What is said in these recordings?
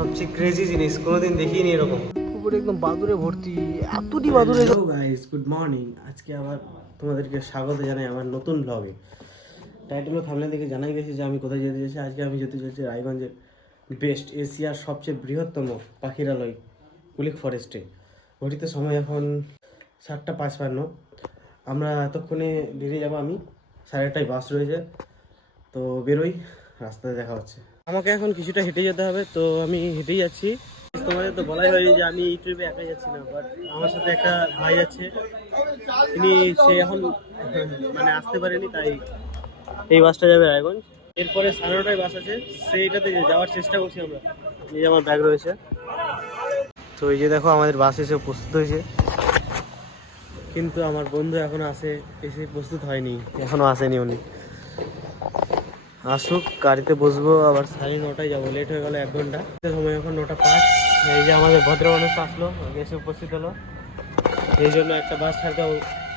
সবচেয়ে ক্রেজি জিনিস, কোনোদিন দেখিনি এরকম। পুকুরে একদম বাদুড়ে ভর্তি, এতটি বাদুড়ে। Hello guys, good morning. আজকে আবার তোমাদেরকে স্বাগত জানাই আমার নতুন ব্লগে। টাইটেল ও থাম্বনেল দেখে জানাই গেছে যে আমি কোথায় যেতে চাইছি। আজকে আমি যেতে চাইছি রায়গঞ্জের বেস্ট এশিয়ার সবচেয়ে বৃহত্তম পাখিরালয় কুলিক ফরেস্টে। ঘড়িতে সময় এখন 7:55। আমরা এতক্ষণে বেরিয়ে যাবো। আমি 8:30টায় বাস রয়েছে, তো বেরোই, রাস্তায় দেখা হচ্ছে। আমাকে এখন কিছুটা হেঁটে যেতে হবে, তো আমি হেঁটেই যাচ্ছি। তোমাদের তো বলাই হয়নি যে আমি এই ট্রিপে একাই যাচ্ছি না, বাট আমার সাথে একটা ভাই আছে, সে এখন মানে আসতে পারেনি, তাই এই বাসটা যাবে রায়গঞ্জ। এরপরে 9:30টায় বাস আছে, সেইটাতে যাওয়ার চেষ্টা করছি আমরা। এই যে আমার ব্যাগ রয়েছে, তো এই যে দেখো আমাদের বাস এসে প্রস্তুত হয়েছে, কিন্তু আমার বন্ধু এখনো এসে প্রস্তুত হয়নি, এখনো আসেনি উনি। আসুক, গাড়িতে বসবো, আবার 9:30টায় যাবো। লেট হয়ে গেল 1 ঘন্টা। সময় এখন 9:05। এই যে আমাদের ভদ্র মানুষ আসলো, এসে উপস্থিত হলো, এই জন্য একটা বাস ছাড়তে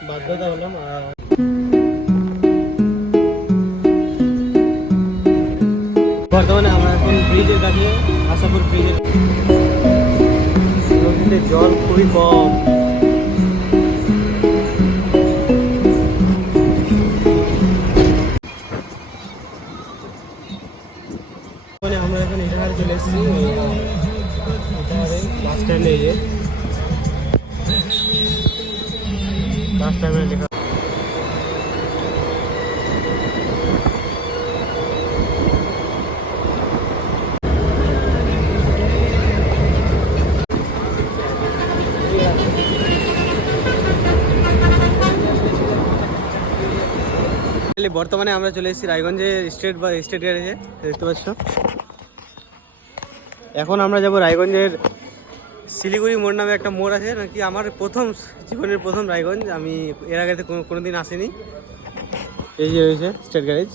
বাধ্যতা হলাম। বর্তমানে আমরা এখন ব্রিজের কাছে, আশাপুর ব্রিজের। নদীতে জল খুবই কম। আমরা এখন ইটাহারে চলে এসেছি, ইটাহারে বাস স্ট্যান্ডে। এই যে বাস স্ট্যান্ডে লেখা। বর্তমানে আমরা চলে এসেছি রায়গঞ্জে স্টেট গ্যারেজে, দেখতে পাচ্ছ। এখন আমরা যাব রায়গঞ্জের শিলিগুড়ি মোড় নামে একটা মোড় আছে, নাকি আমার জীবনের প্রথম রায়গঞ্জ। আমি এর আগে কোনোদিন আসিনি। এই যে রয়েছে স্টেট গ্যারেজ।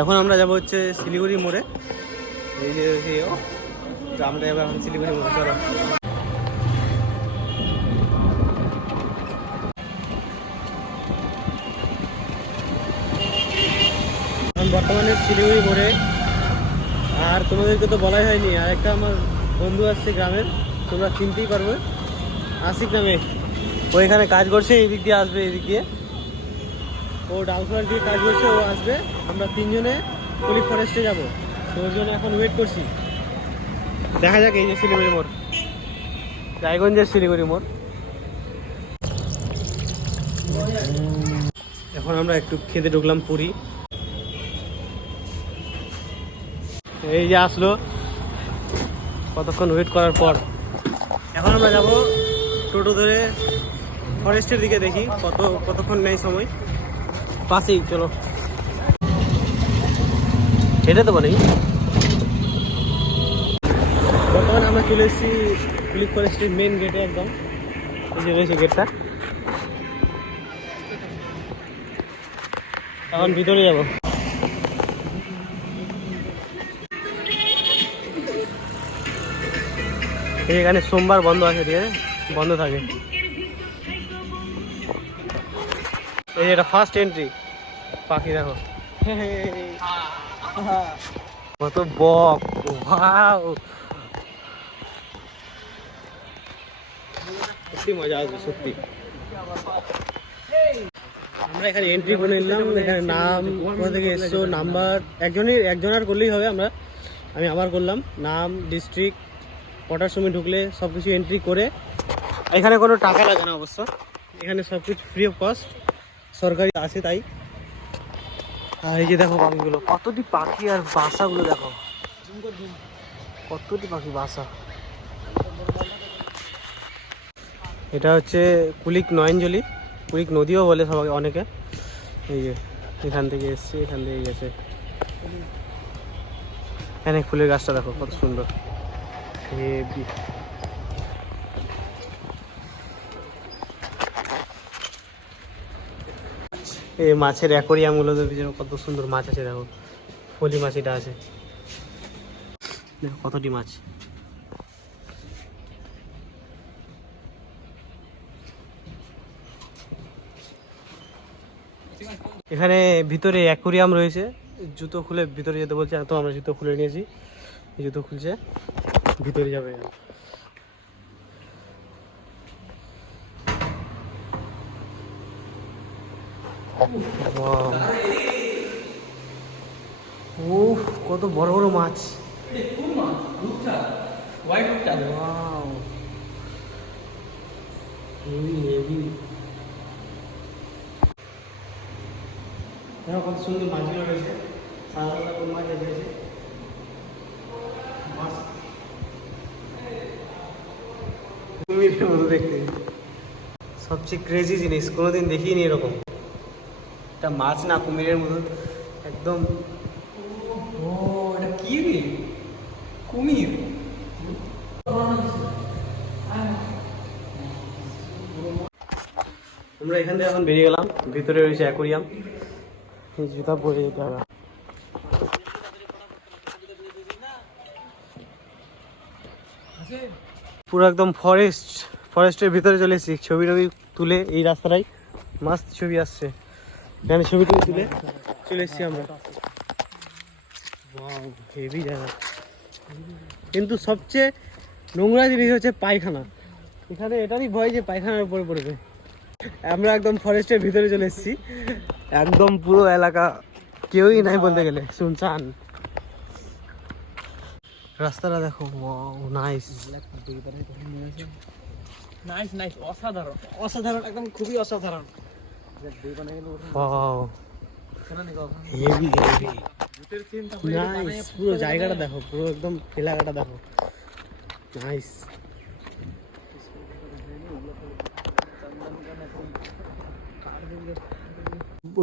এখন আমরা যাব হচ্ছে শিলিগুড়ি মোড়ে। এই যে আমরা যাবো এখন শিলিগুড়ি মোড়ে, চলো। এখন বর্তমানে শিলিগুড়ি মোড়ে। আর তোমাদেরকে তো বলাই হয়নি, আর একটা আমার বন্ধু আসছে গ্রামের, তোমরা চিনতেই পারবে, আশিক নামে। ও এখানে কাজ করছে, এই দিক দিয়ে আসবে, এই দিক দিয়ে ও ডালখোলার দিকে কাজ করছে, ও আসবে। আমরা 3 জনে কুলিক ফরেস্টে যাবো, তো ওর জন্য এখন ওয়েট করছি। দেখা যাক। এই যে শিলিগুড়ি মোড়, রায়গঞ্জের শিলিগুড়ি মোড়। এখন আমরা একটু খেতে ঢুকলাম পুরি। এই যে আসলো, কতক্ষণ ওয়েট করার পর। এখন আমরা যাব টোটো ধরে ফরেস্টের দিকে, দেখি কতক্ষণ নেই সময়। পাশেই, চলো। এটা তো বলেই বর্তমানে আমরা চলে এসেছি কুলিক ফরেস্টের মেন গেটে একদম। এই যে রয়েছে গেটটা। এখন ভিতরে যাব। এখানে সোমবার বন্ধ আছে, ঠিক আছে, বন্ধ থাকে। এই এটা ফার্স্ট এন্ট্রি। পাখি দেখো, কত বক, ওয়াও, সত্যি মজা আসবে সত্যি। আমরা এখানে এন্ট্রি করে নিলাম। এখানে নাম, কোথা থেকে এসছো, নাম্বার, একজনের করলেই হবে। আমি আবার করলাম, নাম, ডিস্ট্রিক্ট, কটার সময় ঢুকলে, সব কিছু এন্ট্রি করে। এখানে কোনো টাকা লাগে না অবশ্য, এখানে সব কিছু ফ্রি অফ কস্ট, সরকারি আছে তাই। আর এই যে দেখো পাখিগুলো, কতটি পাখি, আর বাসাগুলো দেখো, কতটি পাখি বাসা। এটা হচ্ছে কুলিক নয়নজলি, কুলিক নদীও বলে সবাই, অনেকে। এই যে এখান থেকে এসছে, এখান থেকে গেছে। এখানে ফুলের গাছটা দেখো কত সুন্দর। এই মাছের অ্যাকোরিয়ামগুলো কত সুন্দর মাছ আছে, দেখো ফলি মাছ এটা আছে, দেখো কতটি মাছ। এখানে ভিতরে অ্যাকোরিয়াম রয়েছে, জুতো খুলে ভিতরে যেতে বলছে, তো আমরা জুতো খুলে নিয়েছি। এই জুতো খুলছে, ভিতরে যাবে। ও কত বড় বড় মাছ! কত সুন্দর মাছগুলো রয়েছে, সাদা সাদা কোন মাছ রয়েছে, কুমিরের মতো দেখতে। সবচেয়ে ক্রেজি জিনিস, কোনোদিন দেখিনি এরকম। এটা মাছ না, কুমিরের মতো একদম। ও এটা কি রে? কুমির? আমরা এখান থেকে এখন বেরিয়ে গেলাম, ভিতরে রয়েছে অ্যাকোরিয়াম। জুতা পরে যেতে হবে। পুরো একদম ফরেস্টের ভিতরে চলে এসেছি। ছবি তুলে এই রাস্তাটাই মাস্ত ছবি আসছে, এখানে ছবি তুলে চলে এসেছি আমরা। হেভি জায়গা, কিন্তু সবচেয়ে নোংরা জিনিস হচ্ছে পায়খানা। এখানে এটারই ভয় যে পায়খানার উপরে পড়বে। আমরা একদম ফরেস্টের ভিতরে চলে এসেছি, একদম পুরো এলাকা কেউই নাই বলতে গেলে, শুনছান। রাস্তাটা দেখো, নাইস নাইস নাইস, অসাধারণ অসাধারণ, একদম খুবই অসাধারণ। Heavy heavy nice. পুরো জায়গাটা দেখো, পুরো একদম এলাকাটা দেখো, নাইস।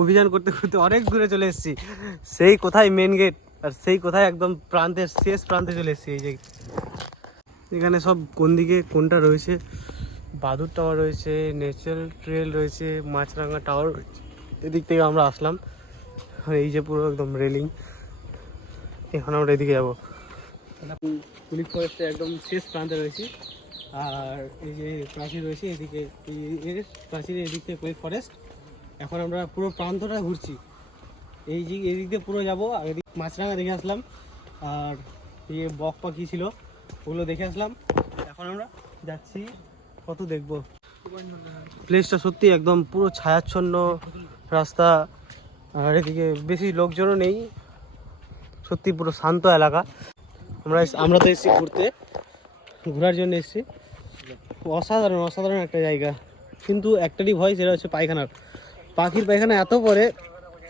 অভিযান করতে করতে অনেক দূরে চলে এসেছি, সেই কোথায় মেন গেট, আর সেই কোথায় একদম প্রান্তের শেষ প্রান্তে চলে এসেছি। এই যে এখানে সব কোন দিকে কোনটা রয়েছে, বাদুর টাওয়ার রয়েছে, ন্যাচারাল ট্রেল রয়েছে, মাছরাঙা টাওয়ার রয়েছে। এদিক থেকে আমরা আসলাম, আর এই যে পুরো একদম রেলিং। এখন আমরা এদিকে যাবো, কুলিক ফরেস্টের একদম শেষ প্রান্তে রয়েছি। আর এই যে প্রাচীর রয়েছে এদিকে, এর প্রাচীরের এদিক থেকে কুলিক ফরেস্ট। এখন আমরা পুরো প্রান্তটা ঘুরছি, এই দিক দিয়ে পুরো যাবো। আর এদিক মাছরাঙা দেখে আসলাম, আর এই বক পাখি ছিল ওগুলো দেখে আসলাম। এখন আমরা যাচ্ছি কত দেখবো। প্লেসটা সত্যি একদম পুরো ছায়াচ্ছন্ন রাস্তা, আর এদিকে বেশি লোকজনও নেই, সত্যি পুরো শান্ত এলাকা। আমরা তো এসেছি ঘোরার জন্য এসেছি। অসাধারণ অসাধারণ একটা জায়গা, কিন্তু একটারই ভয়, সেটা হচ্ছে পায়খানার। পাখির পায়খানা এত পরে,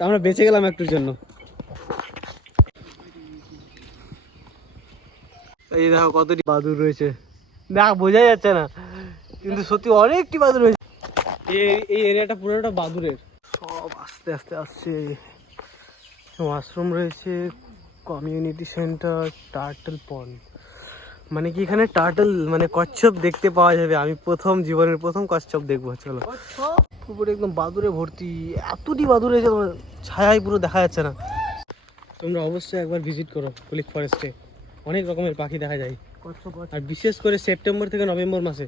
আমরা বেঁচে গেলাম একটুর জন্য। এই দেখো কতটি বাদুড় রয়েছে, না বোঝাই যাচ্ছে না, কিন্তু সত্যি অনেকটি বাদুড় রয়েছে। এই এরিয়াটা পুরোটা বাদুড়ের, সব আস্তে আস্তে আসছে। ওয়াশরুম রয়েছে, কমিউনিটি সেন্টার, টার্টল পন্ড। মানে কি এখানে টার্টল মানে কচ্ছপ দেখতে পাওয়া যাবে। আমি জীবনের প্রথম কচ্ছপ দেখবো। চলো, পুরো একদম বাদুড়ে ভর্তি, এতটি বাদুড় রয়েছে, তোমার ছায়াই পুরো দেখা যাচ্ছে না। তোমরা অবশ্যই একবার ভিজিট করো কুলিক ফরেস্টে, অনেক রকমের পাখি দেখা যায়। আর বিশেষ করে সেপ্টেম্বর থেকে নভেম্বর মাসে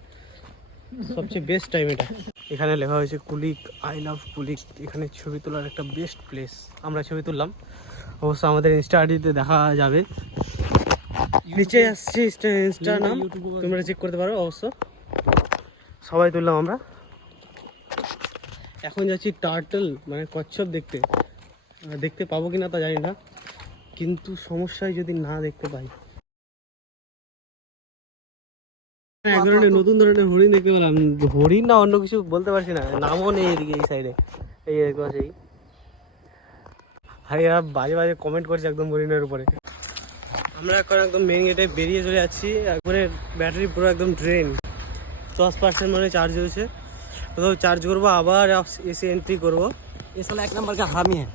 সবচেয়ে বেস্ট টাইম এটা। এখানে লেখা হয়েছে কুলিক, আই লাভ কুলিক। এখানে ছবি তোলার একটা বেস্ট প্লেস। আমরা ছবি তুললাম, অবশ্য আমাদের ইনস্টা আইডিতে দেখা যাবে, নিচে আসছে ইনস্টা নাম, তোমরা চেক করতে পারো অবশ্য। সবাই তুললাম আমরা। এখন যাচ্ছি টার্টল মানে কচ্ছপ দেখতে পাবো কিনা তা জানি না, কিন্তু সমস্যায় যদি না দেখতে পাই। এক ধরনের নতুন ধরনের হরিণ দেখতে পেলাম, হরিণ না অন্য কিছু বলতে পারছি না, নামও নেই এদিকে এই সাইডে। এই সেই আর এরা বাজে বাজে কমেন্ট করছে একদম হরিণের উপরে। আমরা এখন একদম মেন গেটে বেরিয়ে চলে যাচ্ছি। একবারে ব্যাটারি পুরো একদম ড্রেন, 10% মানে চার্জ হয়েছে। কোথাও চার্জ করবো, আবার এসে এন্ট্রি করবো। ये साला एक नंबर का हामी है।